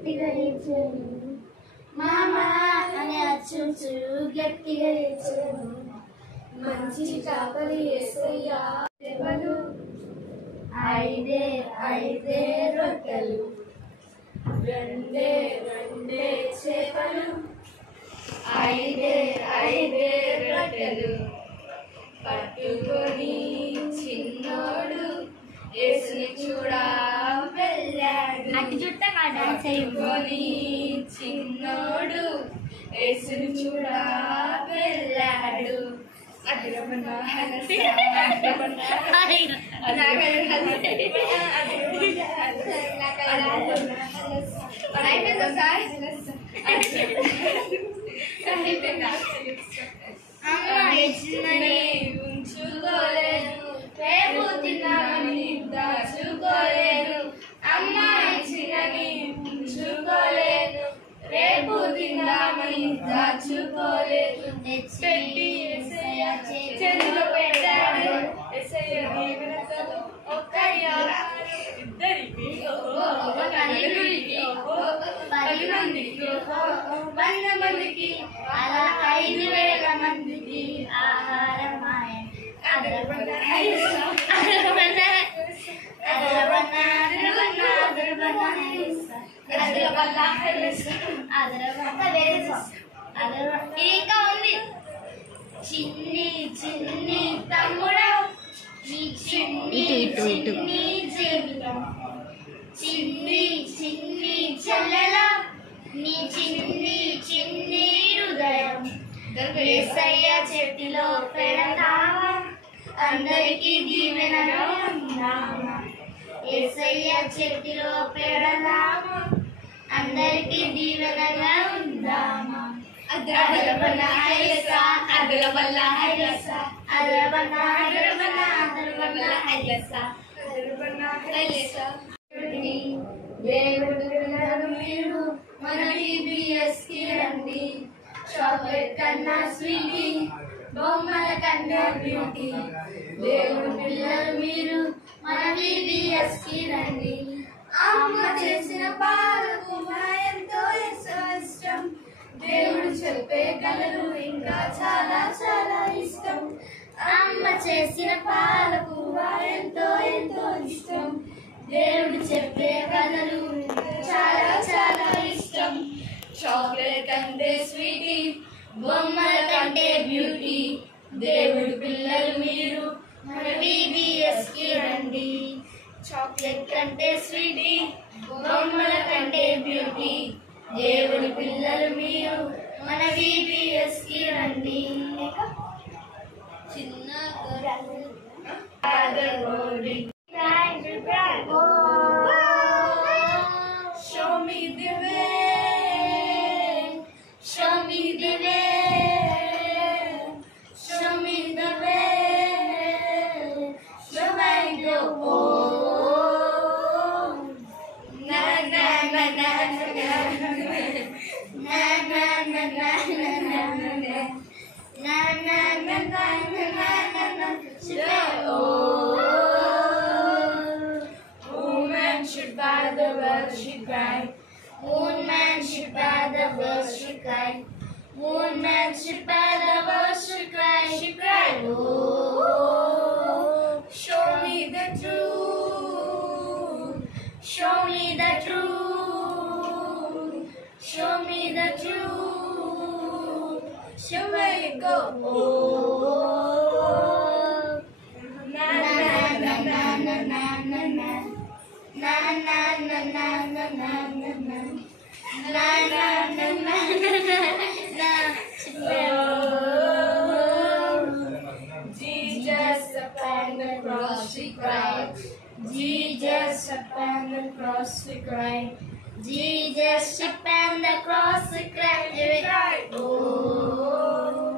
గట్టిగా ఏడ్చాను. మామా అని అచ్చుచు గట్టిగా ఏడ్చాను. మంచి కాపరి యేసయ్యా సేవలు ఐదే ఐదే రొట్టెలు రెండే రెండే చేపలు ఐదే ఐదే రొట్టెలు పట్టుకొని చిన్నోడు యేసుని చూడా వెళ్ళాడు. పట్టుకొని చిన్నోడు యేసుని చూడా వెళ్ళాడు. ఉంచుకోలేదు రేపు తిన్నామని దాచుకోలేదు. అమ్మ ఇచ్చినని ఉంచుకోలేదు రేపు తిందామని దాచుకోలేదు. పెట్టి చేతిలో పెట్టాడు యేసయ్య దీవెనతో ఒక్కయ్యా ఇద్దరికి 10 మందికి 100 మందికి అలా 5,000 మందికి ఆహారం ఇంకా ఉంది. చిన్ని చిన్ని తమ్ముడా నీ చిన్ని చిన్ని జీవితం, చిన్ని చిన్ని చెల్లెలా నీ చిన్ని చిన్ని హృదయం యేసయ్య చేతిలో పెడతావా అందరికీ దీవెనగా ఉందామా. యేసయ్య చేతిలో పెడదామా అందరికీ దీవెనగా ఉందామా. అదరబన హైలసా అదరబల్ల హైలసా అదరబన అదరబన అదరబల్ల హైలసా అదరబన హైలసా. దేవుడు పిల్లలు మీరు మన VBS కి రండి. చాక్లెట్ కన్నా స్వీటీ బొమ్మల కన్నా బ్యూటీ. దేవుడు పిల్లలు మీరు మన VBS కి రండి. అమ్మ చేసిన పాలకు ఎంతో ఇష్టం. దేవుడు చెప్పే కలలు ఇంకా చాలా చాలా ఇష్టం. అమ్మ చేసిన పాలకు ఎంతో ఎంతో ఇష్టం. దేవుడు చెప్పే కథలు చాలా చాలా ఇష్టం. చాక్లెట్ కంటే స్వీటీ బొమ్మల కంటే బ్యూటీ. దేవుడు పిల్లలు మీరు మన VBS కి రండి. చాక్లెట్ కంటే స్వీటీ బొమ్మల కంటే బ్యూటీ. దేవుడు పిల్లలు మీరు మన VBS కి రండి. చిన్న show me the way, show me the way, show me the way, show me the na na na na na na na na na woman should buy the world she cried. Woman should buy the world she cried. Woman should buy the world she cried. She cried. Oh, show me the truth. Show me the truth. Show me the truth. Show where you go. Oh, na na na na na na na na na na na na na na na na na na. Jesus upon the cross she cried. Jesus upon the cross she cried. Jesus upon the cross she cried. Oh.